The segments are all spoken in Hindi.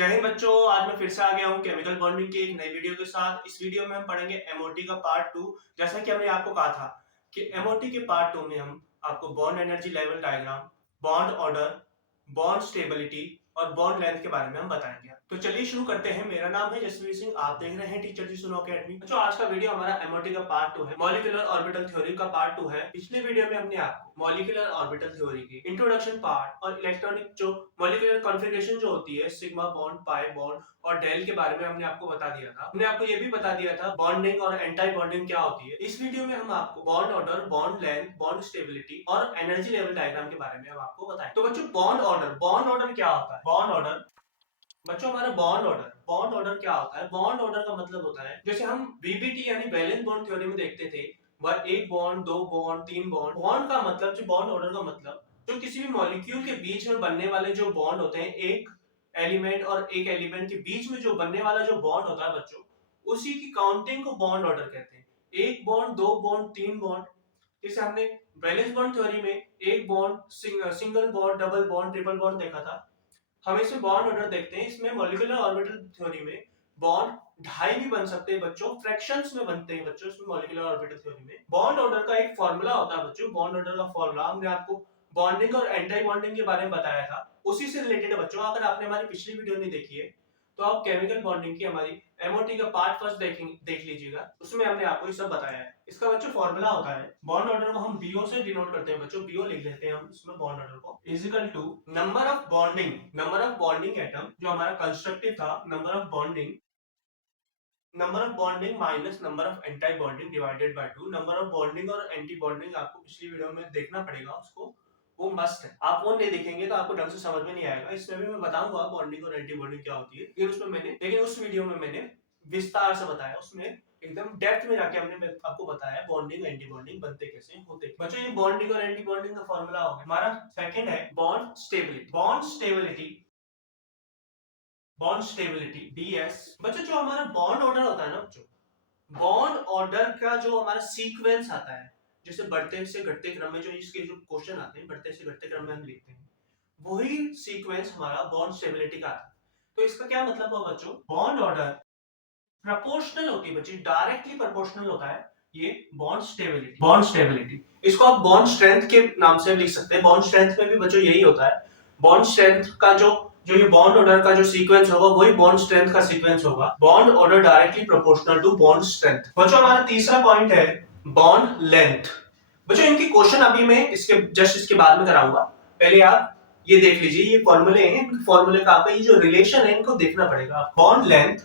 जय हिंद बच्चों, आज मैं फिर से आ गया हूँ केमिकल बॉन्डिंग की एक नई वीडियो के साथ। इस वीडियो में हम पढ़ेंगे एमओटी का पार्ट 2। जैसा कि हमने आपको कहा था कि एमओटी के पार्ट 2 में हम आपको bond energy level diagram, bond order, bond stability और बॉन्ड लेंथ के बारे में हम बताएंगे। तो चलिए शुरू करते हैं। मेरा नाम है जसवीर सिंह, आप देख रहे हैं टीचर जी सुनो अकेडमी। तो आज का वीडियो हमारा एमओटी का पार्ट 2 है, मॉलिक्यूलर ऑर्बिटल थ्योरी का पार्ट 2 है। पिछले वीडियो में हमने आपको मॉलिक्यूलर ऑर्बिटल थ्योरी की इंट्रोडक्शन पार्ट और इलेक्ट्रॉनिक जो मॉलिक्यूलर कॉन्फ़िगरेशन जो होती है सिग्मा बॉन्ड, पाई बॉन्ड और डेल के बारे में हमने आपको बता दिया था। हमने आपको ये भी बता दिया था बॉन्डिंग और एंटी बॉन्डिंग क्या होती है। इस वीडियो में हम आपको bond order, bond length, bond stability और एनर्जी लेवल डायग्राम के बारे में हम आपको बताएं। तो बच्चों बॉन्ड ऑर्डर क्या होता है? बॉन्ड ऑर्डर बच्चों हमारा बॉन्ड ऑर्डर क्या होता है? बॉन्ड ऑर्डर का मतलब होता है जैसे हम बीबीटी यानी वैलेंस बॉन्ड थ्योरी में देखते थे, वह एक बॉन्ड, दो बॉन्ड, तीन बॉन्ड। बॉन्ड का मतलब जो बॉन्ड ऑर्डर का मतलब जो किसी भी मॉलिक्यूल के बीच में बनने वाले जो बॉन्ड होते हैं, एक एलिमेंट और एक एलिमेंट के बीच में जो बनने वाला जो बॉन्ड होता है बच्चों, उसी की काउंटिंग को बॉन्ड ऑर्डर कहते हैं। एक बॉन्ड, दो बॉन्ड, तीन बॉन्ड। जैसे हमने वैलेंस बॉन्ड थ्योरी में एक bond, single bond, double bond, triple bond देखा था। हम इसमें बॉन्ड ऑर्डर देखते हैं। इसमें मॉलिक्यूलर ऑर्बिटल थ्योरी में बॉन्ड ढाई भी बन सकते हैं बच्चों, फ्रैक्शंस में बनते हैं बच्चों। इसमें मॉलिक्यूलर ऑर्बिटल थ्योरी में बॉन्ड ऑर्डर का एक फॉर्मूला होता है बच्चों। बॉन्ड ऑर्डर का फॉर्मूला हमने आपको बॉन्डिंग और एंटी बॉन्डिंग के बारे में बताया था, उसी से रिलेटेड है बच्चों। अगर आपने हमारी पिछली वीडियो नहीं देखी है तो आप केमिकल बॉन्डिंग की हमारी एमओटी का पार्ट फर्स्ट देख लीजिएगा, उसमें हमने आपको ये सब बताया है। इसका बच्चों फॉर्मूला होता है, बॉन्ड ऑर्डर को हम बीओ से डिनोट करते हैं बच्चों। बीओ लिख लेते हैं हम इसमें बॉन्ड ऑर्डर को, is equal to number of bonding atom, जो हमारा कंस्ट्रक्टिव था, number of bonding minus number of anti bonding divided by 2। Number of bonding और एंटी बॉन्डिंग आपको पिछली वीडियो में देखना पड़ेगा, उसको वो मस्ट है। आप वो नहीं देखेंगे तो आपको ढंग से समझ में नहीं आएगा। इसमें भी मैं बताऊंगा बॉन्डिंग और एंटी बॉन्डिंग क्या होती है, लेकिन उस वीडियो में मैंने विस्तार से बताया, उसमें एकदम डेप्थ में जाके हमने आपको बताया बॉन्डिंग एंटी बॉन्डिंग बनते कैसे होते। बच्चों ये बॉन्डिंग और एंटी बॉन्डिंग का फॉर्मूला हो गया। हमारा सेकंड है बॉन्ड स्टेबिलिटी डीएस। बच्चों जो हमारा बॉन्ड ऑर्डर होता है ना बच्चों, बॉन्ड ऑर्डर का जो हमारा सीक्वेंस आता है, जैसे बढ़ते से घटते क्रम में जो इसके जो क्वेश्चन आते हैं, बढ़ते से घटते क्रम में हम लिखते हैं, वही सीक्वेंस हमारा बॉन्ड स्टेबिलिटी का आता है। तो इसका क्या मतलब हुआ बच्चों? बॉन्ड ऑर्डर प्रोपोर्शनल होती है बच्चों, डायरेक्टली प्रोपोर्शनल होता है ये बॉन्ड स्टेबिलिटी। इसको आप बॉन्ड स्ट्रेंथ के नाम से लिख सकते हैं। बॉन्ड स्ट्रेंथ में भी बच्चों यही होता है। बॉन्ड स्ट्रेंथ का जो जो ये बॉन्ड ऑर्डर का जो सीक्वेंस होगा वही बॉन्ड स्ट्रेंथ का सीक्वेंस होगा। Bond order directly proportional to bond strength. बच्चों हमारा तीसरा पॉइंट है बॉन्ड लेंथ। बच्चों इनकी क्वेश्चन अभी मैं इसके बाद में कराऊंगा। पहले आप ये देख लीजिए, ये फॉर्मूले हैं, फॉर्मूले का आपका ये जो रिलेशन है इनको देखना पड़ेगा। बॉन्ड लेंथ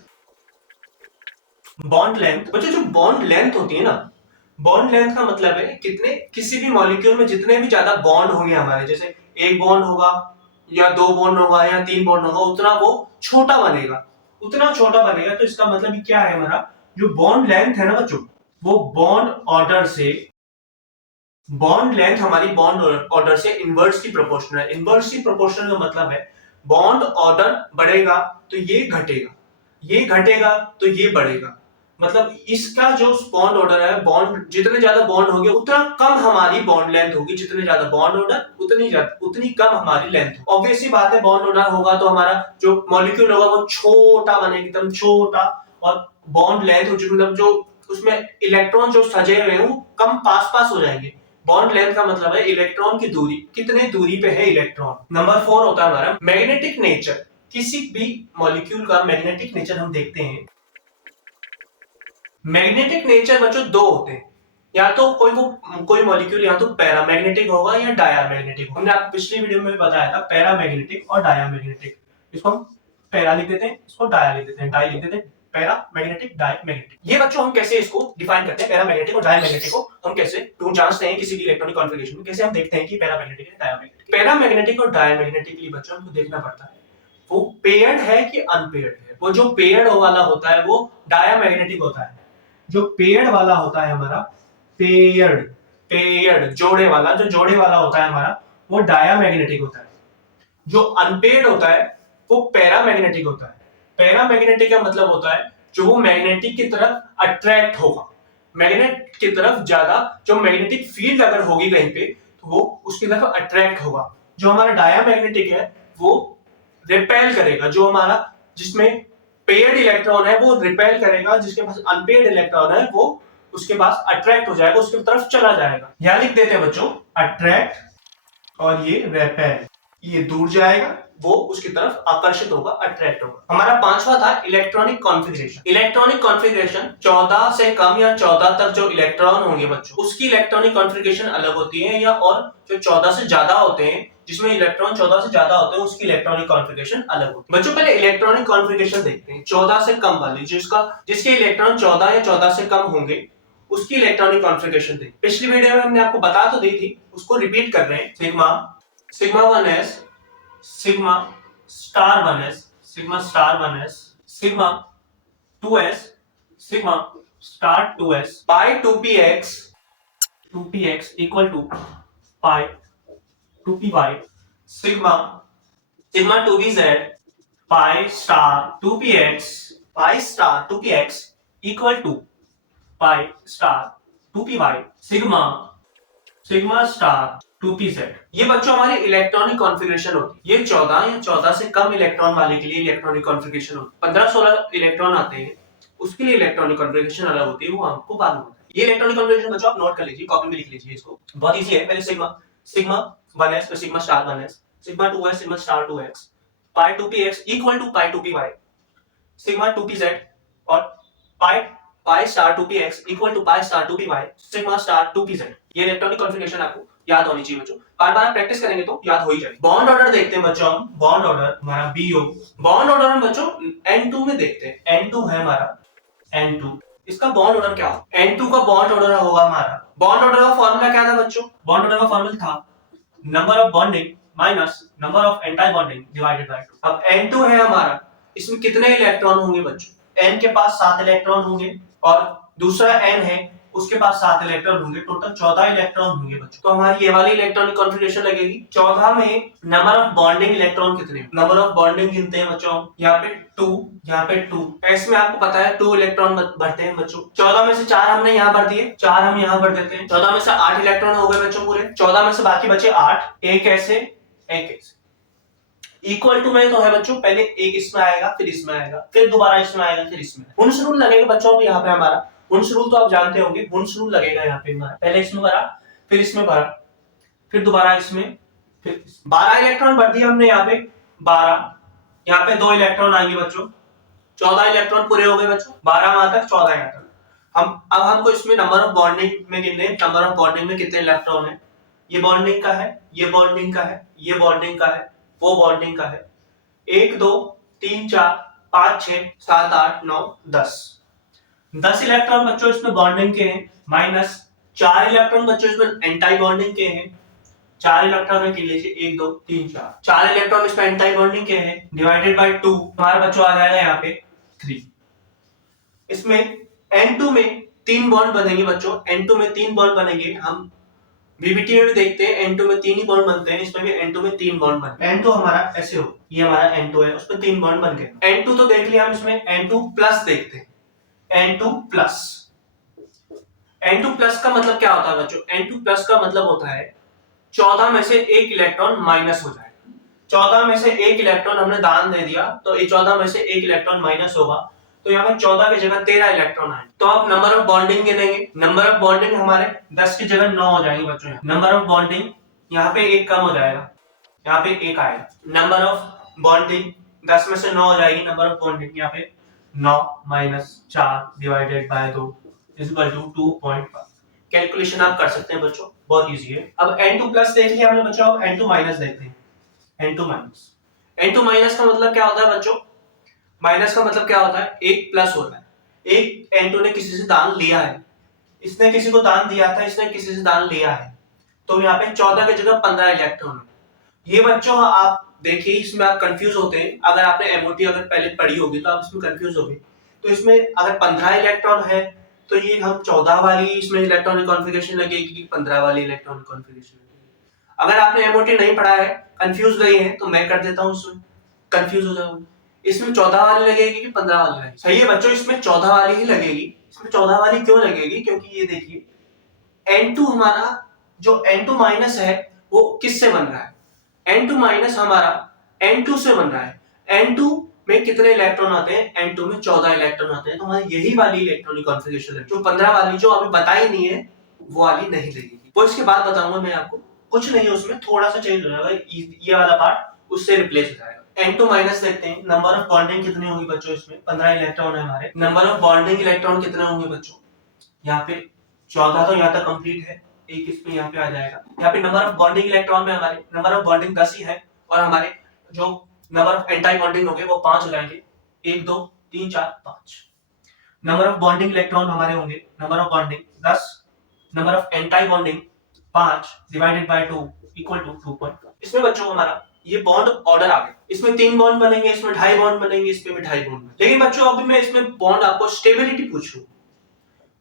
बच्चों, जो बॉन्ड लेंथ होती है ना, बॉन्ड लेंथ का मतलब है कितने किसी भी मॉलिक्यूल में जितने भी ज्यादा बॉन्ड होंगे हमारे, जैसे एक बॉन्ड होगा या दो बॉन्ड होगा या तीन बॉन्ड होगा, उतना वो छोटा बनेगा। तो इसका मतलब क्या है, हमारा जो बॉन्ड लेंथ है ना बच्चों, वो बॉन्ड लेंथ हमारी बॉन्ड ऑर्डर से इनवर्सली प्रोपोर्शनल है। इनवर्सली प्रोपोर्शनल का मतलब है बॉन्ड ऑर्डर बढ़ेगा तो ये घटेगा तो ये बढ़ेगा। मतलब इसका जो बॉन्ड ऑर्डर है, बॉन्ड जितने ज्यादा बॉन्ड होंगे उतना कम हमारी बॉन्ड लेंथ होगी, जितने ज्यादा बॉन्ड ऑर्डर उतनी कम हमारी लेंथ। ऑब्वियसली बात है, बॉन्ड ऑर्डर होगा तो हमारा जो मॉलिक्यूल होगा वो छोटा बनेगा, एकदम छोटा। और बॉन्ड लेंथ मतलब जो उसमें इलेक्ट्रॉन जो सजे हुए हैं वो कम पास हो जाएंगे। बॉन्ड लेंथ का मतलब है इलेक्ट्रॉन की दूरी, कितने दूरी पे है इलेक्ट्रॉन। नंबर 4 होता है हमारा मैग्नेटिक नेचर। किसी भी मॉलिक्यूल का मैग्नेटिक नेचर हम देखते हैं। मैग्नेटिक नेचर बच्चों दो होते हैं, या तो कोई मॉलिक्यूल या तो पैरामैग्नेटिक होगा या डायामैग्नेटिक। हमने आपको पिछली वीडियो में बताया था पैरामैग्नेटिक और डायामैग्नेटिक। इसको हम पैरा लिख देते हैं, इसको डाया लिख देते हैं, डाई लिख देते हैं, पैरामैग्नेटिक, डायमैग्नेटिक। ये बच्चों हम कैसे इसको डिफाइन करते हैं, पैरामैग्नेटिक और डायमैग्नेटिक को हम कैसे जांचते हैं किसी भी इलेक्ट्रॉनिक कॉन्फ़िगरेशन में, कैसे हम देखते हैं कि पैरामैग्नेटिक है डायमैग्नेटिक। पैरामैग्नेटिक और डायमैग्नेटिक लिए बच्चों हमको देखना पड़ता है वो पेयर्ड है कि अनपेयर्ड है। वो जो पेयर्ड वाला होता है वो डायामैग्नेटिक होता है। जो पेयर्ड वाला होता है हमारा, पेयर्ड जोड़े वाला होता है हमारा, वो डायामैग्नेटिक होता है। जो अनपेयर्ड होता है वो पैरामैग्नेटिक होता है। पैरामैग्नेटिक का मतलब होता है जो वो मैग्नेटिक की तरफ अट्रैक्ट होगा, मैग्नेट की तरफ ज्यादा, जो मैग्नेटिक फील्ड अगर होगी कहीं पे तो वो उसकी तरफ अट्रैक्ट होगा। जो हमारा डायामैग्नेटिक है वो रिपेल करेगा, जो हमारा जिसमें पेयर्ड इलेक्ट्रॉन है वो रिपेल करेगा, जिसके पास अनपेयर्ड इलेक्ट्रॉन है वो उसके पास अट्रैक्ट हो जाएगा, उसकी तरफ चला जाएगा। यहां लिख देते हैं बच्चों अट्रैक्ट, और ये रेपेल, ये दूर जाएगा, वो उसकी तरफ आकर्षित होगा, अट्रैक्ट होगा। हमारा पांचवा था इलेक्ट्रॉनिक कॉन्फ़िगरेशन। इलेक्ट्रॉनिक कॉन्फ़िगरेशन 14 से कम या 14 तक जो इलेक्ट्रॉन होंगे बच्चों, उसकी इलेक्ट्रॉनिक कॉन्फ़िगरेशन अलग होती है, या और जो 14 से ज्यादा होते हैं, जिसमें इलेक्ट्रॉन 14 से ज्यादा होते हैं, उसकी इलेक्ट्रॉनिक कॉन्फ़िगरेशन अलग होती है। बच्चों पहले इलेक्ट्रॉनिक कॉन्फ़िगरेशन देखते हैं 14 से कम वाली, जिसके इलेक्ट्रॉन 14 या 14 से कम होंगे, उसकी इलेक्ट्रॉनिक कॉन्फ़िगरेशन देखते हैं। पिछली वीडियो में हमने आपको बता तो दी थी, उसको रिपीट कर रहे हैं। Sigma 1s, sigma star 1s, sigma star 1s, sigma 2s, sigma star 2s, pi 2px equal to pi 2py, sigma 2pz, pi star 2px equal to pi star 2py, sigma star 2pz। ये बच्चों हमारी इलेक्ट्रॉनिक कॉन्फ़िगरेशन होती है। ये 14 या 14 से कम इलेक्ट्रॉन वाले के लिए इलेक्ट्रॉनिक कॉन्फ़िगरेशन होती है। 15-16 इलेक्ट्रॉन आते हैं, उसके लिए इलेक्ट्रॉनिक कॉन्फ़िगरेशन अलग होती है, वो आपको मालूम होता है। ये इलेक्ट्रॉनिक कॉन्फ़िगरेशन बच्चों आप नोट कर लीजिए, कॉपी में लिख लीजिए इसको, बहुत इजी है। पहले सिग्मा 1s, फिर sigma star 1s, sigma 2s, sigma star 2x, pi 2px equal to pi 2py, sigma 2pz, और pi star 2px equal to pi star 2py, sigma star 2pz। ये इलेक्ट्रॉनिक कॉन्फ़िगरेशन आपको याद होनी चाहिए बच्चों, बार बार प्रैक्टिस करेंगे तो याद हो ही जाएगी। बॉन्ड ऑर्डर देखते हैं बच्चों हम, बॉन्ड ऑर्डर हमारा BO, बॉन्ड ऑर्डर हम बच्चों N2 में देखते हैं। N2 है हमारा, N2, इसका बॉन्ड ऑर्डर क्या होगा? N2 का बॉन्ड ऑर्डर होगा हमारा, बॉन्ड ऑर्डर का फॉर्मूला क्या था बच्चों? बॉन्ड ऑर्डर का फॉर्मूला था number of bonding minus number of anti bonding divided by 2। अब N2 है हमारा, इसमें कितने इलेक्ट्रॉन होंगे बच्चों? N के पास 7 इलेक्ट्रॉन होंगे, और दूसरा N है, उसके पास 7 इलेक्ट्रॉन होंगे, टोटल 14 इलेक्ट्रॉन होंगे बच्चों। तो हमारी ये वाली इलेक्ट्रॉनिक कॉन्फ़िगरेशन लगेगी। 14 में नंबर ऑफ बॉन्डिंग इलेक्ट्रॉन कितने? नंबर ऑफ बॉन्डिंग गिनते हैं बच्चों, यहाँ पे 2, यहाँ पे 2, इसमें आपको पता है 2 इलेक्ट्रॉन भरते हैं बच्चों। 14 में से 4 हमने यहाँ भर दिए, 4 हम यहाँ भर देते हैं। 14 में से 8 इलेक्ट्रॉन हो गए बच्चों पूरे, 14 में से बाकी बचे 8, एक ऐसे एक ऐसे। इक्वल टू में तो है बच्चों, पहले एक इसमें आएगा, फिर इसमें आएगा, फिर दोबारा इसमें आएगा, फिर इसमें। वुंश रूल लगेगा बच्चों यहाँ पे हमारा, वुंश रूल तो आप जानते होंगे, वुंश रूल लगेगा यहाँ पे हमारा, पहले इसमें भरा, फिर इसमें भरा, फिर दोबारा इसमें, फिर 12 इलेक्ट्रॉन भर दिया हमने यहाँ पे, 12, यहाँ पे 2 इलेक्ट्रॉन आएंगे बच्चों, 14 इलेक्ट्रॉन पूरे हो गए बच्चों, 12 वहां तक, 14 यहाँ तक। अब हमको इसमें नंबर ऑफ बॉन्डिंग में गिनने, नंबर ऑफ बॉन्डिंग में कितने इलेक्ट्रॉन है, ये बॉन्डिंग का है, ये बॉन्डिंग का है, ये बॉन्डिंग का है, वो बॉन्डिंग का है, 1 2 3 4 5 6 7 8 9 10 इलेक्ट्रॉन बच्चों इसमें बॉन्डिंग के हैं, माइनस 4 इलेक्ट्रॉन बच्चों इसमें एंटी बॉन्डिंग के हैं। 4 इलेक्ट्रॉन के लिए 1 2 3 4 इलेक्ट्रॉन इसमें एंटी बॉन्डिंग के हैं, डिवाइडेड बाय 2, हमारा बच्चों आ जाएगा यहाँ पे 3। इसमें N2 में 3 बॉन्ड बनेंगे बच्चों, N2 में 3 बॉन्ड बनेंगे। हम बीबीटी में भी देखते हैं N2 में 3 ही बॉन्ड बनते हैं, इसमें भी N2 में 3 बॉन्ड बनते हैं। N2 हमारा ऐसे हो, ये हमारा N2 है, उसमें 3 बॉन्ड बन गए। N2 तो देख लिया हम, इसमें N2 प्लस देखते हैं, N2 प्लस। N2 प्लस का मतलब क्या होता है बच्चों? N2 प्लस का मतलब होता है 14 में से 1 इलेक्ट्रॉन माइनस हो जाएगा। 14 में से 1 इलेक्ट्रॉन हमने दान दे दिया, तो ये 14 में से 1 इलेक्ट्रॉन माइनस होगा, तो यहाँ पे 14 की जगह 13 इलेक्ट्रॉन आए। तो आप नंबर ऑफ बॉन्डिंग गिनेंगे, नंबर ऑफ बॉन्डिंग हमारे 10 की जगह 9 हो जाएंगे बच्चों। नंबर ऑफ बॉन्डिंग यहाँ पे 1 कम हो जाएगा, यहाँ पे 1 आएगा। नंबर ऑफ बॉन्डिंग 10 में से 9 हो जाएगी, नंबर ऑफ बॉन्डिंग यहाँ पे 9 minus 4 divided by 2 is equal to 2.5। Calculation आप कर सकते हैं बच्चों, बहुत इजी है। अब N2 प्लस देख लिया हमने बच्चों, अब N2 माइनस देखते हैं। N2 माइनस, N2 माइनस का मतलब क्या होता है बच्चों? माइनस का मतलब क्या होता है? 1 प्लस होता है। एक N2 ने किसी से दान लिया है, इसने किसी को दान दिया था, इसने किसी से दान लिया है, तो यहाँ पे 14 की जगह 15 इलेक्ट्रॉन है। ये बच्चों आप देखिए, इसमें आप कंफ्यूज होते हैं, अगर आपने एमओटी अगर पहले पढ़ी होगी तो आप इसमें कंफ्यूज होंगे। तो इसमें अगर 15 इलेक्ट्रॉन है तो ये हम 14 वाली इसमें इलेक्ट्रॉनिक कॉन्फ़िगरेशन लगेगी, 15 वाली इलेक्ट्रॉनिक कॉन्फ़िगरेशन लगेगी। अगर आपने एमओटी नहीं पढ़ा है, कंफ्यूज गई है, तो मैं कर देता हूँ, इसमें कंफ्यूज हो जाओगे। इसमें 14 वाली लगेगी कि 15 वाली लगेगी? सही है बच्चों, इसमें 14 वाली ही लगेगी। इसमें 14 वाली क्यों लगेगी? क्योंकि ये देखिए N2 हमारा जो N2 माइनस है वो किससे बन रहा है? N2 माइनस हमारा N2 से बन रहा है। N2 में कितने इलेक्ट्रॉन आते हैं, N2 में 14 इलेक्ट्रॉन आते हैं। तो हमारी यही वाली इलेक्ट्रॉनिक कॉन्फ़िगरेशन है। जो 15 वाली जो अभी बताई नहीं है वो वाली नहीं लगेगी, वो इसके बाद बताऊंगा मैं आपको। कुछ नहीं है उसमें, थोड़ा सा चेंज हो जाएगा, ये वाला पार्ट उससे रिप्लेस हो जाएगा। N2 माइनस देखते हैं, नंबर ऑफ बॉन्डिंग कितनी होगी बच्चों, इसमें 15 इलेक्ट्रॉन है हमारे। नंबर ऑफ बॉन्डिंग इलेक्ट्रॉन कितने होंगे बच्चों, यहाँ पे 14 तो यहाँ तक कंप्लीट है, एक इसमें यहाँ पे आ जाएगा। यहाँ पे नंबर ऑफ बॉन्डिंग इलेक्ट्रॉन में हमारे नंबर ऑफ बॉन्डिंग 10 ही है, और हमारे जो नंबर ऑफ एंटी बॉन्डिंग होंगे वो 5 हो जाएंगे, 1 2 3 4 5। नंबर ऑफ बॉन्डिंग इलेक्ट्रॉन हमारे होंगे, number of bonding 10, number of anti bonding 5 divided by 2 equal to 2.5। इसमें बच्चों हमारा ये बॉन्ड ऑर्डर आ गया, इसमें 3 बॉन्ड बनेंगे, इसमें 2.5 बॉन्ड बनेंगे, इसमें भी 2.5 बॉन्ड। लेकिन बच्चों अभी मैं इसमें बॉन्ड आपको स्टेबिलिटी पूछ लूं,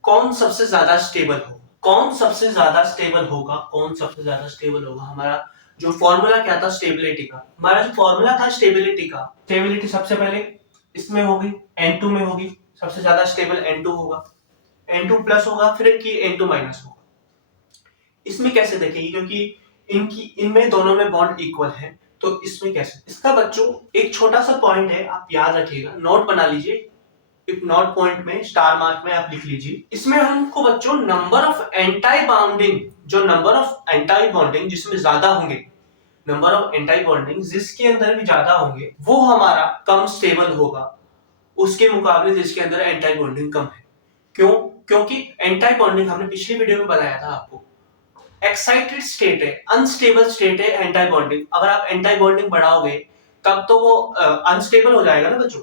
कौन सबसे ज्यादा स्टेबल हो, कौन सबसे ज्यादा स्टेबल होगा, कौन सबसे ज्यादा स्टेबल होगा। हमारा जो फॉर्मूला क्या था स्टेबिलिटी का, हमारा जो फॉर्मूला था स्टेबिलिटी का, स्टेबिलिटी सबसे पहले इसमें होगी, N2 में होगी, सबसे ज्यादा स्टेबल N2 होगा, N2 प्लस होगा, फिर की N2 माइनस होगा। इसमें कैसे देखेंगे, क्योंकि इनकी इनमें दोनों में बॉन्ड इक्वल है, तो इसमें कैसे, इसका बच्चों एक छोटा सा पॉइंट है, आप याद रखिएगा, नोट बना लीजिए, एक नोट पॉइंट में स्टार मार्क में आप लिख लीजिए। इसमें हमको बच्चों नंबर ऑफ एंटी बॉन्डिंग, जो नंबर ऑफ एंटी बॉन्डिंग जिसमें ज्यादा होंगे, नंबर ऑफ एंटी बॉन्डिंग जिसके अंदर भी ज्यादा होंगे वो हमारा कम स्टेबल होगा उसके मुकाबले जिसके अंदर एंटी बॉन्डिंग कम है। क्यों, क्योंकि एंटी बॉन्डिंग हमने पिछली वीडियो में बताया था आपको, एक्साइटेड स्टेट है, अनस्टेबल स्टेट है एंटी बॉन्डिंग। अगर आप एंटी बॉन्डिंग बढ़ाओगे तब तो वो अनस्टेबल हो जाएगा ना बच्चों।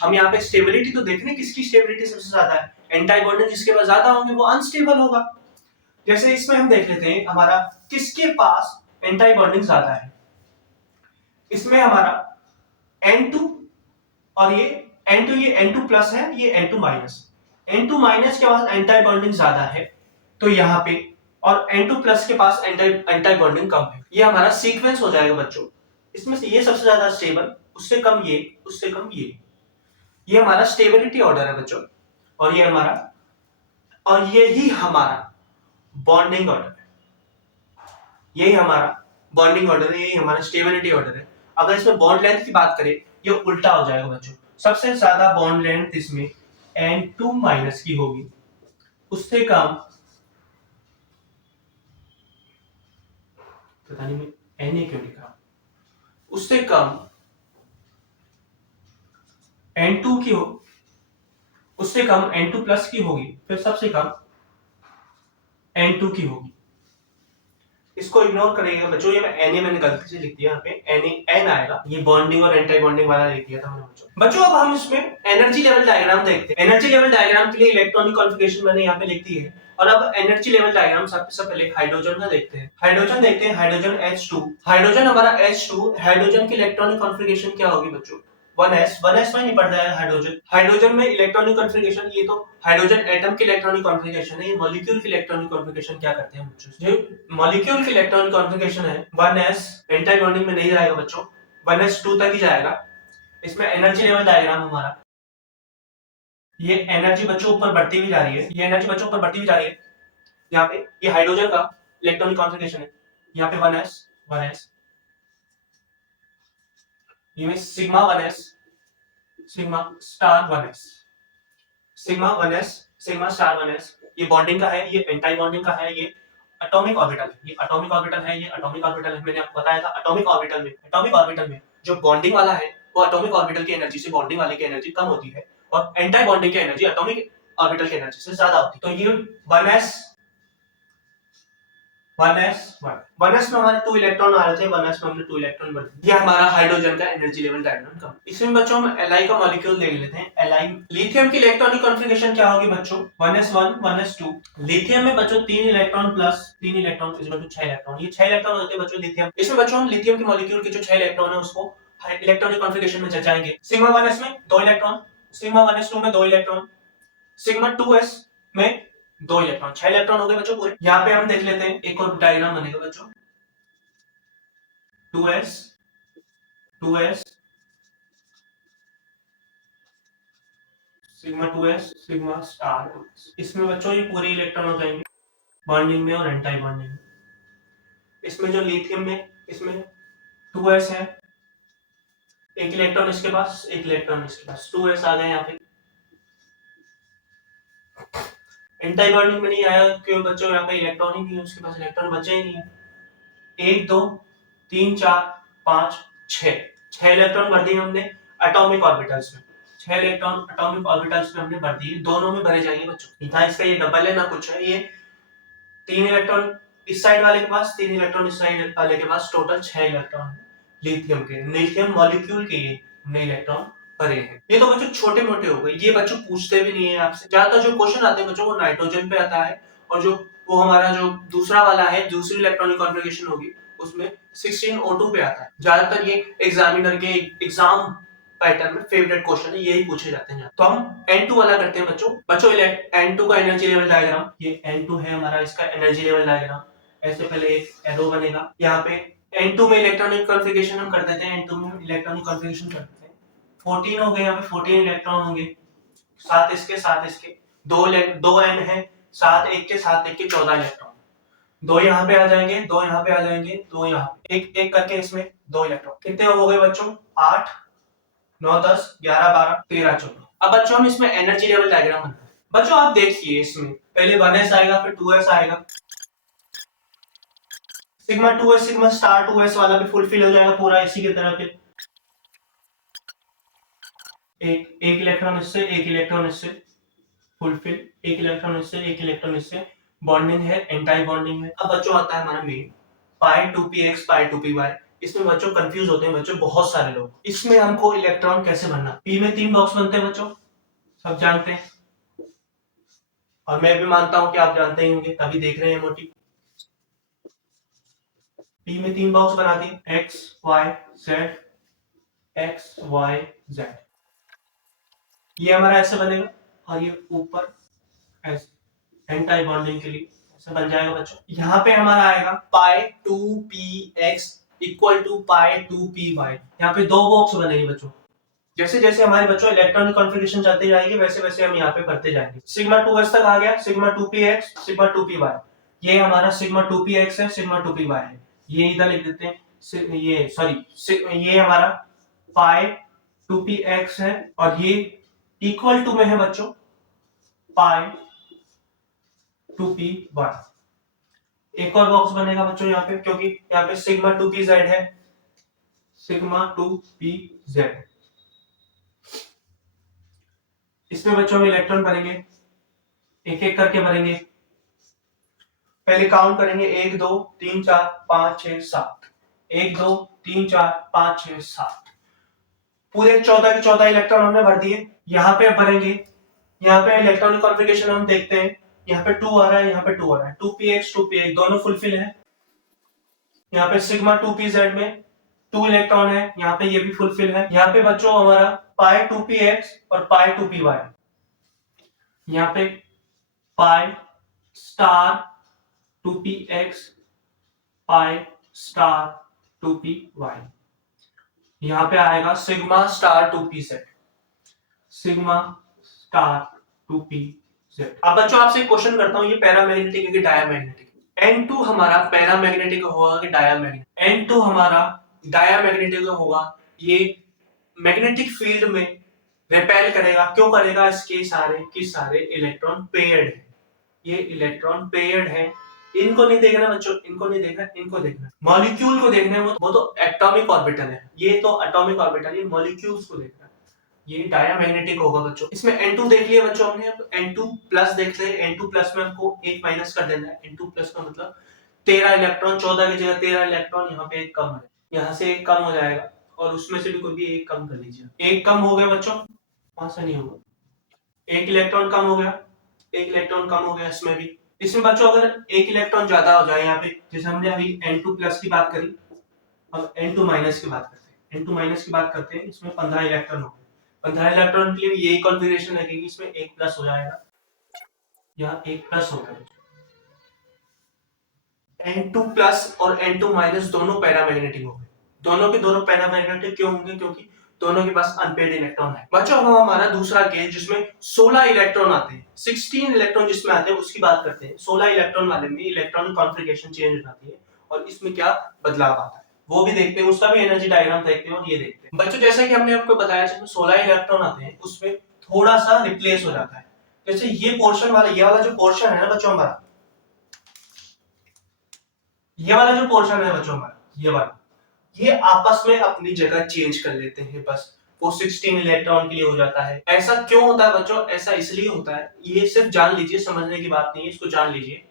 हम यहाँ पे स्टेबिलिटी तो देख रहे हैं, किसकी स्टेबिलिटी सबसे ज्यादा है, एंटी बॉन्डिंग जिसके पास ज्यादा होंगे वो अनस्टेबल होगा। जैसे इसमें हम देख लेते हैं हमारा किसके पास एंटी बॉन्डिंग ज्यादा है, इसमें हमारा N2 और ये N2, ये N2 प्लस है, ये N2 माइनस, N2 माइनस के पास एंटी बॉन्डिंग ज्यादा है, तो यहाँ पे, और N2 प्लस के पास एंटी बॉन्डिंग कम है। ये हमारा सीक्वेंस हो जाएगा बच्चों, इसमें से ये सबसे ज्यादा स्टेबल, उससे कम ये, उससे कम ये हमारा स्टेबिलिटी ऑर्डर है बच्चों, और ये हमारा, और यही हमारा बॉन्डिंग ऑर्डर है, यही हमारा बॉन्डिंग ऑर्डर है, यही हमारा स्टेबिलिटी ऑर्डर है। अगर इसमें बॉन्ड लेंथ की बात करें, ये उल्टा हो जाएगा बच्चों, सबसे ज्यादा बॉन्ड लेंथ इसमें N2 माइनस की होगी, उससे कम, पता नहीं मैं Na क्यों लिखा, उससे कम N2 की हो, उससे कम N2 प्लस की होगी, फिर सबसे कम N2 की होगी। इसको इग्नोर करेगा बच्चों, ये मैंने गलती से लिख दिया, यहाँ पे N आएगा, ये बॉन्डिंग और एंटी बॉन्डिंग वाला लिख दिया था मैंने बच्चों। अब हम इसमें एनर्जी लेवल डायग्राम देखते हैं। एनर्जी लेवल डायग्राम के लिए इलेक्ट्रॉनिक कॉन्फ़िगरेशन मैंने यहाँ पे लिख दी है, और अब एनर्जी लेवल डायग्राम सबसे पहले हाइड्रोजन का देखते हैं। हाइड्रोजन देखते हैं, हाइड्रोजन H2, हाइड्रोजन हमारा H2, हाइड्रोजन की इलेक्ट्रॉनिक कॉन्फ़िगरेशन क्या होगी बच्चों, 1s में नहीं पड़ जाएगा हाइड्रोजन। हाइड्रोजन में इलेक्ट्रॉनिक कॉन्फ़िगरेशन, ये तो हाइड्रोजन एटम की इलेक्ट्रॉनिक कॉन्फ़िगरेशन है, ये मॉलिक्यूल की इलेक्ट्रॉनिक कॉन्फ़िगरेशन क्या करते हैं बच्चों, जो मॉलिक्यूल की इलेक्ट्रॉनिक कॉन्फ़िगरेशन है 1s एंटी बॉन्डिंग में नहीं जाएगा बच्चों, 1s2 तक ही जाएगा। इसमें एनर्जी लेवल डायग्राम हमारा, ये एनर्जी बच्चों ऊपर बढ़ती हुई जा रही है, ये एनर्जी बच्चों ऊपर बढ़ती हुई जा रही है। यहाँ पे ये हाइड्रोजन का इलेक्ट्रॉनिक कॉन्फ़िगरेशन है, यहाँ पे 1s, ये sigma 1s, sigma star 1s, sigma 1s, sigma star 1s, ये बॉन्डिंग का है, ये एंटी बॉन्डिंग का है, ये एटॉमिक ऑर्बिटल है, ये एटॉमिक ऑर्बिटल है, ये एटॉमिक ऑर्बिटल है। मैंने आपको बताया था एटॉमिक ऑर्बिटल में जो बॉन्डिंग वाला है वो एटॉमिक ऑर्बिटल की एनर्जी से बॉन्डिंग वाले की एनर्जी कम होती है, और एंटी बॉन्डिंग की एनर्जी एटॉमिक ऑर्बिटल की एनर्जी से ज्यादा होती है। तो ये 1s में हमारे 2 इलेक्ट्रॉन आ रहे थे, 1s में हमने 2 इलेक्ट्रॉन बढ़ दिए। ये हमारा हाइड्रोजन का एनर्जी लेवल डायग्राम का। इसमें बच्चों हम Li का मॉलिक्यूल देख लेते हैं। Li, लिथियम की इलेक्ट्रॉनिक कॉन्फ़िगरेशन क्या होगी बच्चों, 1s1, 1s2। लिथियम में बच्चों 3 electron plus 3 electron equal to 6 electron, ये 6 इलेक्ट्रॉन होते हैं बच्चों लिथियम। इसमें बच्चों हम लिथियम के मॉलिक्यूल के जो 6 इलेक्ट्रॉन है उसको इलेक्ट्रॉनिक कॉन्फ़िगरेशन में चर्चाएंगे। सिग्मा 1s में 2 इलेक्ट्रॉन, सिग्मा 1s2 में 2 इलेक्ट्रॉन, सिग्मा 2s में 2 इलेक्ट्रॉन, 6 इलेक्ट्रॉन हो गए बच्चों पूरे। यहाँ पे हम देख लेते हैं, एक और डायग्राम बनेगा बच्चों, 2s, 2s, sigma 2s, sigma star 2s। इसमें बच्चों ये पूरे इलेक्ट्रॉन हो जाएंगे बॉन्डिंग में और एंटी बॉन्डिंग में। इसमें जो लिथियम में, इसमें 2s है, एक इलेक्ट्रॉन इसके पास, एक इलेक्ट्रॉन इसके पास, 2s आ गए यहाँ पे। एंटी बॉन्डिंग में नहीं आया क्यों बच्चों, यहाँ पे इलेक्ट्रॉन ही नहीं है, उसके पास इलेक्ट्रॉन बचे ही नहीं है। 1 2 3 4 5 6 6 इलेक्ट्रॉन भर दिए हमने एटॉमिक ऑर्बिटल्स में। 6 इलेक्ट्रॉन एटॉमिक ऑर्बिटल्स में हमने भर दिए, दोनों में भरे जाएंगे बच्चों। ना इसका ये डबल है ना कुछ है, ये 3 इलेक्ट्रॉन इस साइड वाले के पास, 3 इलेक्ट्रॉन इस साइड वाले के पास, टोटल 6 इलेक्ट्रॉन है लिथियम के, लिथियम मॉलिक्यूल के ये हमने इलेक्ट्रॉन भरे हैं। ये तो बच्चों छोटे मोटे हो गए, ये बच्चों पूछते भी नहीं है आपसे। ज्यादातर जो क्वेश्चन आते हैं बच्चों वो नाइट्रोजन पे आता है, और जो वो हमारा जो दूसरा वाला है, दूसरी इलेक्ट्रॉनिक कॉन्फ़िगरेशन होगी उसमें 16O2 पे आता है। ज्यादातर ये एग्जामिनर के एग्जाम पैटर्न में फेवरेट क्वेश्चन है, यही पूछे जाते हैं। तो हम N2 वाला करते हैं बच्चों N2 का एनर्जी लेवल डायग्राम, ये N2 है हमारा, इसका एनर्जी लेवल डायग्राम। ऐसे पहले एक एरो बनेगा, यहाँ पे N2 में इलेक्ट्रॉनिक कॉन्फ़िगरेशन हम कर देते हैं, N2 में इलेक्ट्रॉनिक कॉन्फ़िगरेशन कर देते हैं। 14 हो गए, यहाँ पे 14 इलेक्ट्रॉन होंगे, 7 इसके, दो N है, 7 एक के 14 इलेक्ट्रॉन। दो यहाँ पे आ जाएंगे, दो यहाँ पे आ जाएंगे, दो यहाँ पे, एक एक करके इसमें 2 इलेक्ट्रॉन। कितने हो गए बच्चों, 8 9 10 11 12 13 14। अब बच्चों हम इसमें एनर्जी लेवल डायग्राम बनाते हैं। बच्चों आप देखिए, इसमें पहले 1s आएगा, फिर 2s आएगा, sigma 2s sigma star 2s वाला भी फुलफिल हो जाएगा पूरा इसी की तरह के। एक इलेक्ट्रॉन इससे, एक इलेक्ट्रॉन इससे फुलफिल, एक इलेक्ट्रॉन इससे, एक इलेक्ट्रॉन इससे, बॉन्डिंग है, एंटी बॉन्डिंग है। अब बच्चों आता है हमारा मेन पाई 2px पाई 2py। इसमें बच्चों कंफ्यूज होते हैं बच्चों बहुत सारे लोग, इसमें हमको इलेक्ट्रॉन कैसे भरना। पी में 3 बॉक्स बनते हैं बच्चों, सब जानते हैं, और मैं भी मानता हूं कि आप जानते ही होंगे, तभी देख रहे हैं मोटी। पी में 3 बॉक्स बना दिए, x y z, x y z, ये हमारा ऐसे बनेगा, और ये ऊपर ऐसे एंटी बॉन्डिंग के लिए ऐसे बन जाएगा बच्चों। यहाँ पे हमारा आएगा पाई 2px equal to pi 2py। यहाँ पे 2 बॉक्स बनेंगे बच्चों, जैसे जैसे हमारे बच्चों इलेक्ट्रॉनिक कॉन्फ़िगरेशन चलती जाएगी वैसे वैसे हम यहाँ पे करते जाएंगे। सिग्मा 2s तक आ गया, सिग्मा 2px सिग्मा 2py, ये हमारा सिग्मा 2px है, सिग्मा 2py है, ये इधर लिख देते हैं। ये सॉरी, ये हमारा पाई 2px है, और ये इक्वल टू में है बच्चों पाई 2py। एक और बॉक्स बनेगा बच्चों यहाँ पे, क्योंकि यहाँ पे सिग्मा 2pz है, सिग्मा 2pz। इसमें बच्चों हम इलेक्ट्रॉन भरेंगे, एक एक करके भरेंगे। पहले काउंट करेंगे 1 2 3 4 5 6 7, 1 2 3 4 5 6 7, पूरे 14 के 14 इलेक्ट्रॉन हमने भर दिए। यहाँ पे भरेंगे, यहाँ पे इलेक्ट्रॉनिक कॉन्फ़िगरेशन हम देखते हैं, यहाँ पे 2 आ रहा है, यहाँ पे 2 आ रहा है, 2px दोनों फुलफिल है। यहाँ पे सिग्मा 2pz में 2 इलेक्ट्रॉन है, यहाँ पे ये भी फुलफिल है। यहाँ पे बच्चों हमारा पाई 2px और पाई 2py, यहाँ पे पाई स्टार 2px पाई स्टार 2py, यहाँ पे आएगा sigma star 2pz, sigma star 2pz। अब बच्चों आपसे एक क्वेश्चन करता हूँ, ये पैरामैग्नेटिक है कि डायामैग्नेटिक। N2 हमारा पैरामैग्नेटिक होगा कि डायामैग्नेटिक। N2 हमारा डायामैग्नेटिक होगा, ये मैग्नेटिक फील्ड में रिपेल करेगा। क्यों करेगा, इसके सारे के सारे इलेक्ट्रॉन पेयर्ड है, ये इलेक्ट्रॉन पेयर्ड है। इनको नहीं देखना बच्चों, इनको नहीं देखना, इनको देखना, मॉलिक्यूल को देखना है, वो तो एटॉमिक ऑर्बिटल है, ये तो एटॉमिक ऑर्बिटल, ये मॉलिक्यूल्स को देखना, ये डायामैग्नेटिक होगा बच्चों। इसमें N2 देख लिया बच्चों हमने, अब N2 प्लस देखते हैं। N2 प्लस में हमको एक माइनस कर देना है, N2 प्लस का मतलब 13 इलेक्ट्रॉन, 14 की जगह 13 इलेक्ट्रॉन, यहाँ पे एक कम है, यहाँ से एक कम हो जाएगा, और उसमें से भी कोई भी एक कम कर लीजिए। एक कम हो गया बच्चों, वहां से नहीं होगा, एक इलेक्ट्रॉन कम हो गया, एक इलेक्ट्रॉन कम हो गया इसमें भी। इसमें बच्चों अगर एक इलेक्ट्रॉन ज्यादा हो जाए, यहाँ पे जैसे हमने अभी N2 प्लस की बात करी, अब N2 माइनस की बात करते हैं। N2 माइनस की बात करते हैं, इसमें 15 इलेक्ट्रॉन हो गए, 15 इलेक्ट्रॉन के लिए यही कॉन्फ़िगरेशन लगेगी, इसमें एक प्लस हो जाएगा, यहाँ एक प्लस हो गया। N2 प्लस और N2 माइनस दोनों पैरामैग्नेटिक हो गए, दोनों के दोनों पैरामैग्नेटिक क्यों होंगे, क्योंकि दोनों के पास अनपेड इलेक्ट्रॉन है। बच्चों अब हमारा दूसरा केस जिसमें 16 इलेक्ट्रॉन आते हैं, 16 इलेक्ट्रॉन जिसमें आते हैं उसकी बात करते हैं। 16 इलेक्ट्रॉन वाले में इलेक्ट्रॉनिक कॉन्फ़िगरेशन चेंज हो जाती है, और इसमें क्या बदलाव आता है। वो भी देखते हैं, उसका भी एनर्जी डायग्राम देखते हैं और ये देखते हैं। बच्चों जैसा कि हमने आपको बताया जिसमें 16 इलेक्ट्रॉन आते हैं उसमें थोड़ा सा रिप्लेस हो जाता है। जैसे ये पोर्शन वाला, ये वाला जो पोर्शन है ना बच्चों हमारा, ये वाला जो पोर्शन है बच्चों हमारा, ये वाला, ये आपस में अपनी जगह चेंज कर लेते हैं, बस वो 16 इलेक्ट्रॉन के लिए हो जाता है। ऐसा क्यों होता है बच्चों? ऐसा इसलिए होता है, ये सिर्फ जान लीजिए, समझने की बात नहीं है, इसको जान लीजिए।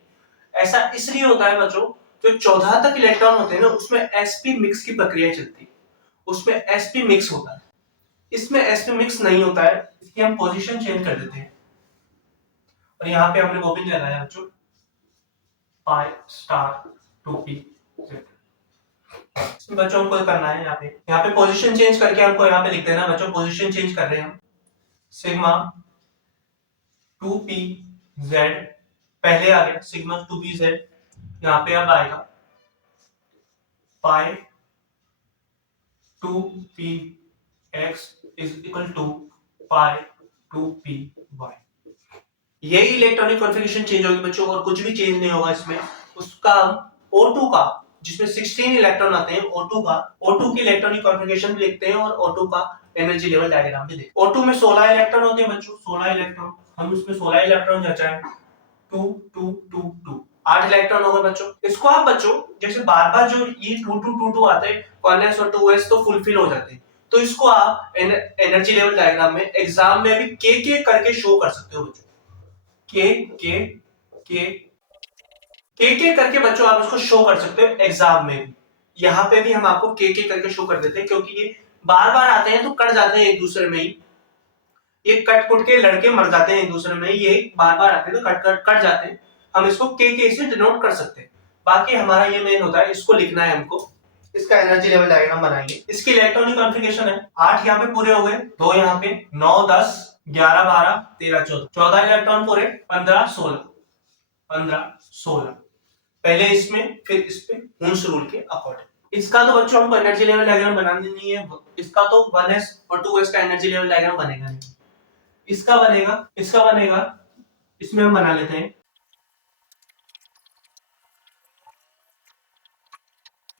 ऐसा इसलिए होता है बच्चों, जो 14 तक इलेक्ट्रॉन होते हैं ना उसमें sp मिक्स की प्रक्रिया चलती है, उसमें sp मिक्स होता है। इसमें sp मिक्स नहीं होता है, इसकी हम पोजीशन चेंज कर देते हैं और यहाँ पे हमने वो भी लगाया बच्चों पाई स्टार 2p z। बच्चों को करना है यहाँ पे पोजीशन चेंज करके हमको यहाँ पे लिख देना बच्चों, पोजीशन चेंज कर रहे हैं हम, सिग्मा 2p z पहले आ गया, सिग्मा 2p z, यहाँ पे अब आएगा pi 2p x is equal to pi 2p y। यही इलेक्ट्रॉनिक कॉन्फ़िगरेशन चेंज होगी बच्चों और कुछ भी चेंज नहीं होगा इसमें। उसका O2 का जिसमें 16 इलेक्ट्रॉन आते हैं, O2 का, O2 की इलेक्ट्रॉनिक कॉन्फ़िगरेशन भी लिखते हैं और O2 का एनर्जी लेवल डायग्राम भी देखते हैं। O2 में 16 इलेक्ट्रॉन होते हैं बच्चों, 16 इलेक्ट्रॉन, हम उसमें 16 इलेक्ट्रॉन जाए 2 2 2 2 8 इलेक्ट्रॉन होगा बच्चों। इसको आप बच्चों जैसे बार-बार जो ये 2 2 2 2 आते हैं, 1s और 2s तो फुलफिल हो जाते हैं, तो इसको आप एनर्जी लेवल डायग्राम में एग्जाम में भी के करके शो कर सकते हो बच्चों। के के के के करके बच्चों आप इसको शो कर सकते हो एग्जाम में भी। यहाँ पे भी हम आपको के करके शो कर देते हैं क्योंकि ये बार बार आते हैं तो कट जाते हैं एक दूसरे में ही, ये कट कुट के लड़के मर जाते हैं एक दूसरे में, ये बार बार आते हैं तो कट जाते हैं, हम इसको के से डिनोट कर सकते हैं। बाकी हमारा ये मेन होता है, इसको लिखना है हमको, इसका एनर्जी लेवल डायग्राम बनाएंगे। इसकी इलेक्ट्रॉनिक कॉन्फ़िगरेशन है 8 यहाँ पे पूरे हो गए, 2 यहाँ पे, 9 10 11 12 13 14, 14 इलेक्ट्रॉन पूरे, 15 16 15 16, पहले इसमें फिर इस पे हुंस रूल के अकॉर्डिंग। इसका तो बच्चों हमको एनर्जी लेवल डायग्राम बनानी नहीं है, इसका तो 1s और 2s का एनर्जी लेवल डायग्राम बनेगा नहीं, इसका बनेगा, इसमें हम बना लेते हैं।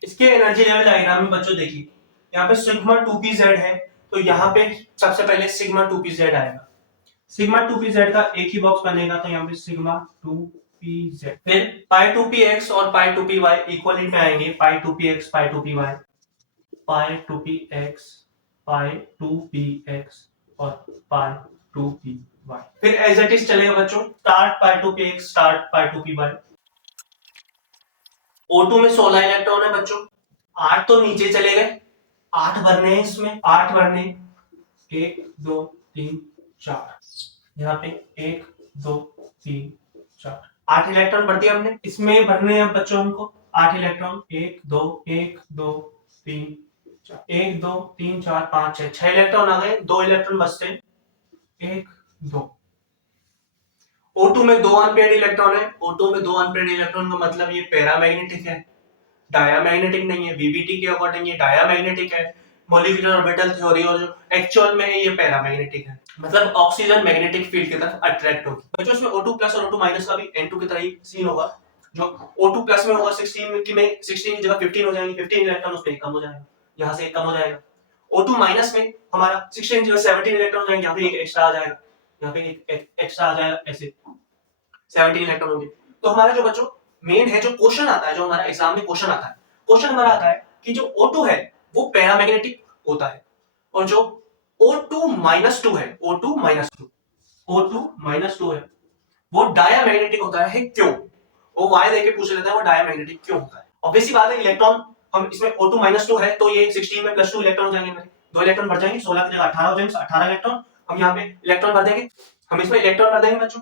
इसके एनर्जी लेवल डायग्राम में बच्चों देखिए, यहाँ पे सिग्मा 2pz है, तो यहाँ पे सबसे पहले सिग्मा 2pz आएगा, सिग्मा 2pz का एक ही बॉक्स बनेगा, तो यहाँ पे सिग्मा 2pz, फिर पाई 2px और पाई 2py इक्वली पे आएंगे, पाई 2px पाई 2py, पाई 2px पाई 2px और पाई 2py, फिर एज इट इज चलेगा बच्चों, स्टार्ट पाई 2px स्टार्ट पाई 2py। O2 में 16 इलेक्ट्रॉन है बच्चों, 8 तो नीचे चले गए, 8 भरने हैं इसमें, 8 भरने, 1 2 3 4, यहाँ पे 1 2 3 4, 8 इलेक्ट्रॉन भर दिया हमने, इसमें भरने हैं बच्चों हमको 8 इलेक्ट्रॉन, 1 2 1 2 3 4, 1 2 3 4 5 6 इलेक्ट्रॉन आ गए, 2 इलेक्ट्रॉन बचते हैं, 1 2। O2 में 2 अनपेयर्ड इलेक्ट्रॉन है, O2 में 2 अनपेयर्ड इलेक्ट्रॉन का मतलब ये पैरामैग्नेटिक है, डायामैग्नेटिक नहीं है, VBT के अकॉर्डिंग ये डायामैग्नेटिक है, मॉलिक्यूलर ऑर्बिटल थ्योरी, और जो एक्चुअल में है ये पैरामैग्नेटिक है, मतलब ऑक्सीजन मैग्नेटिक फील्ड की तरफ अट्रैक्ट होगी। बच्चों इसमें O2 प्लस और O2 माइनस का भी N2 की तरह ही सीन होगा, जो O2 प्लस में होगा 16 की जगह 15 हो जाएंगे, 15 इलेक्ट्रॉन उसमें कम हो जाएगा, यहाँ से एक कम हो जाएगा। O2 माइनस में हमारा 16 की जगह 17 इलेक्ट्रॉन जाएंगे, यहाँ पे एक एक्स्ट्रा आ जाएगा, यहाँ पे एक एक्स्ट्रा आ जाएगा, ऐसे 17 इलेक्ट्रॉन होंगे। तो हमारा जो बच्चों मेन है, जो क्वेश्चन आता है, जो हमारा एग्जाम में क्वेश्चन आता है, क्वेश्चन हमारा आता है कि जो O2 है वो पैरामैग्नेटिक होता है और जो O2 माइनस 2 है, O2 माइनस 2 है वो डायामैग्नेटिक होता है, क्यों? वो वाई देके पूछ लेता है वो डायामैग्नेटिक क्यों होता है। ऑब्वियस सी बात है, इलेक्ट्रॉन हम इसमें O2 माइनस 2 है तो ये 16 में प्लस 2 इलेक्ट्रॉन हो जाएंगे मेरे, 2 इलेक्ट्रॉन बढ़ जाएंगे, 16 की जगह 18 हो जाएंगे, 18 इलेक्ट्रॉन हम यहाँ पे इलेक्ट्रॉन भर देंगे, हम इसमें इलेक्ट्रॉन भर देंगे बच्चों,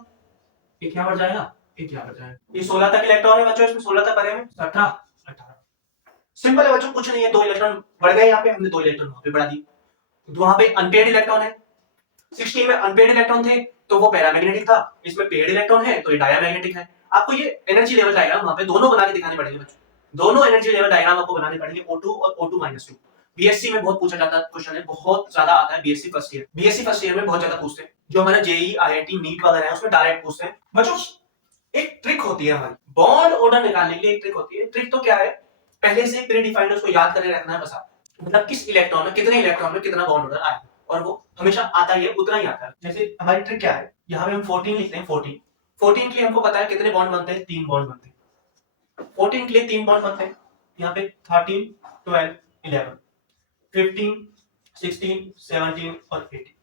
एक यहाँ बढ़ जाएगा, एक यहाँ बढ़ जाएगा, ये 16 तक इलेक्ट्रॉन है बच्चों, इसमें 16 तक भरे हैं, 18 18, सिंपल है बच्चों, कुछ नहीं है, 2 इलेक्ट्रॉन बढ़ गए, यहाँ पे हमने 2 इलेक्ट्रॉन वहां पे बढ़ा दिए, तो वहां पे अनपेयर्ड इलेक्ट्रॉन है, 16 में अनपेयर्ड इलेक्ट्रॉन थे तो वो पैरामैग्नेटिक था, इसमें पेयर्ड इलेक्ट्रॉन है तो ये डायामैग्नेटिक है। आपको ये एनर्जी लेवल डायग्राम वहां पे दोनों बना के दिखाने पड़ेंगे बच्चों, दोनों एनर्जी लेवल डायग्राम आपको बनाने पड़ेंगे, O2 और O2 माइनस 2। बीएससी में बहुत पूछा जाता है क्वेश्चन है, बहुत ज्यादा आता है बीएससी फर्स्ट ईयर में बहुत ज्यादा पूछते हैं, जो हमारा जेई आईआईटी नीट वगैरह है उसमें डायरेक्ट पूछते हैं बच्चों। एक ट्रिक होती है हमारी बॉन्ड ऑर्डर निकालने के लिए, एक ट्रिक होती है, ट्रिक तो क्या है पहले से प्री डिफाइंड उसको याद करके रखना है बस आप, मतलब किस इलेक्ट्रॉन में कितना बॉन्ड ऑर्डर आया और वो हमेशा आता ही है, उतना ही आता है। जैसे हमारी ट्रिक क्या है, यहाँ पे हम 14 लिखते हैं, 14 के लिए हमको पता है कितने बॉन्ड बनते हैं, 3 बॉन्ड बनते हैं। 14 के लिए 3 बॉन्ड बनते हैं, यहाँ पे 13, 12, 11, 15, 16, 17 और 18।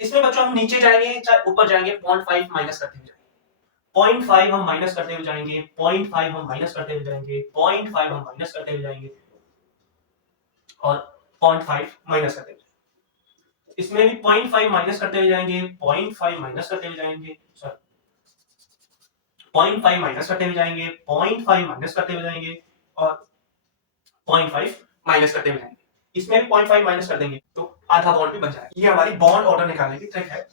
इसमें बच्चों हम नीचे जाएंगे चाहे ऊपर जाएंगे, 0.5 माइनस करते हुए जाएंगे, 0.5 हम माइनस करते हुए जाएंगे, 0.5 हम माइनस करते हुए जाएंगे, 0.5 हम माइनस करते हुए जाएंगे और 0.5 माइनस करते हुए, इसमें भी 0.5 माइनस करते हुए जाएंगे, 0.5 माइनस करते हुए जाएंगे, सॉरी 0.5 माइनस करते हुए जाएंगे, 0.5 माइनस करते हुए जाएंगे और 0.5 माइनस करते हुए जाएंगे। इसमें भी 0.5 माइनस कर देंगे तो आधा बॉन्ड भी बन जाएगा। ये हमारी बॉन्ड ऑर्डर निकालने की ट्रिक है।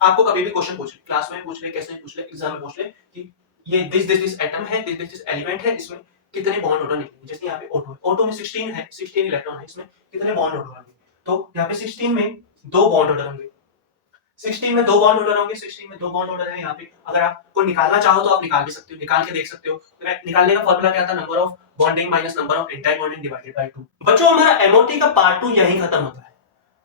आपको कभी भी क्वेश्चन पूछ ले, क्लास में पूछ ले, कैसे पूछ ले, एग्जाम में पूछ ले कि ये दिस एटम है, दिस एलिमेंट है, इसमें कितने बॉन्ड ऑर्डर निकलेंगे। जैसे यहाँ पे O2 है, O2 में 16 है, 16 इलेक्ट्रॉन है, इसमें कितने बॉन्ड ऑर्डर होंगे, तो यहाँ पे 16 में 2 बॉन्ड ऑर्डर होंगे, 16 में 2 बॉन्ड ऑर्डर होंगे, 16 में 2 बॉन्ड ऑर्डर है। यहाँ पे अगर आपको निकालना चाहो तो आप निकाल भी सकते हो, निकाल के देख सकते हो। तो निकालने का फॉर्मूला क्या था, number of bonding minus number of anti bonding divided by 2। बच्चों हमारा एमओटी का पार्ट 2 यहीं खत्म होता है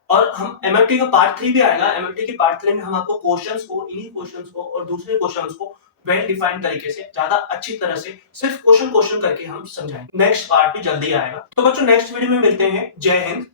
और हम एमओटी का पार्ट 3 भी आएगा। एमओटी के पार्ट 3 में हम आपको क्वेश्चंस को, इन्हीं क्वेश्चंस को और दूसरे क्वेश्चंस को वेल डिफाइंड तरीके से, ज्यादा अच्छी तरह से सिर्फ क्वेश्चन करके हम समझाएंगे। नेक्स्ट पार्ट भी जल्दी आएगा। तो बच्चों नेक्स्ट वीडियो में मिलते हैं। जय हिंद।